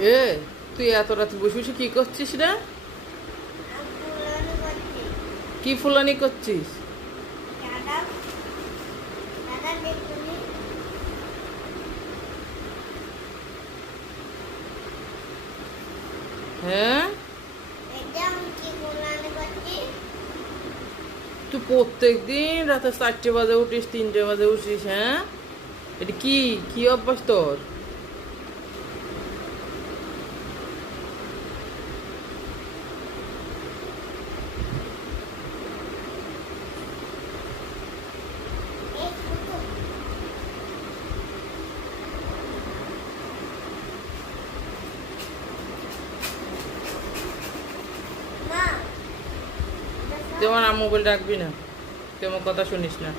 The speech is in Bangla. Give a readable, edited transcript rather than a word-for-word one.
এ, তুই এত রাতে বসে বসে কি করছিস রে? কি ফুলানি করছিস? হ্যাঁ, তুই প্রত্যেক দিন রাতে 4টে বাজে উঠিস, 3টে বাজে উঠিস। হ্যাঁ, এটা কি কি অভ্যাস তোর? তুই আমার মোবাইল রাখবি না, তুই আমার কথা শুনিস না।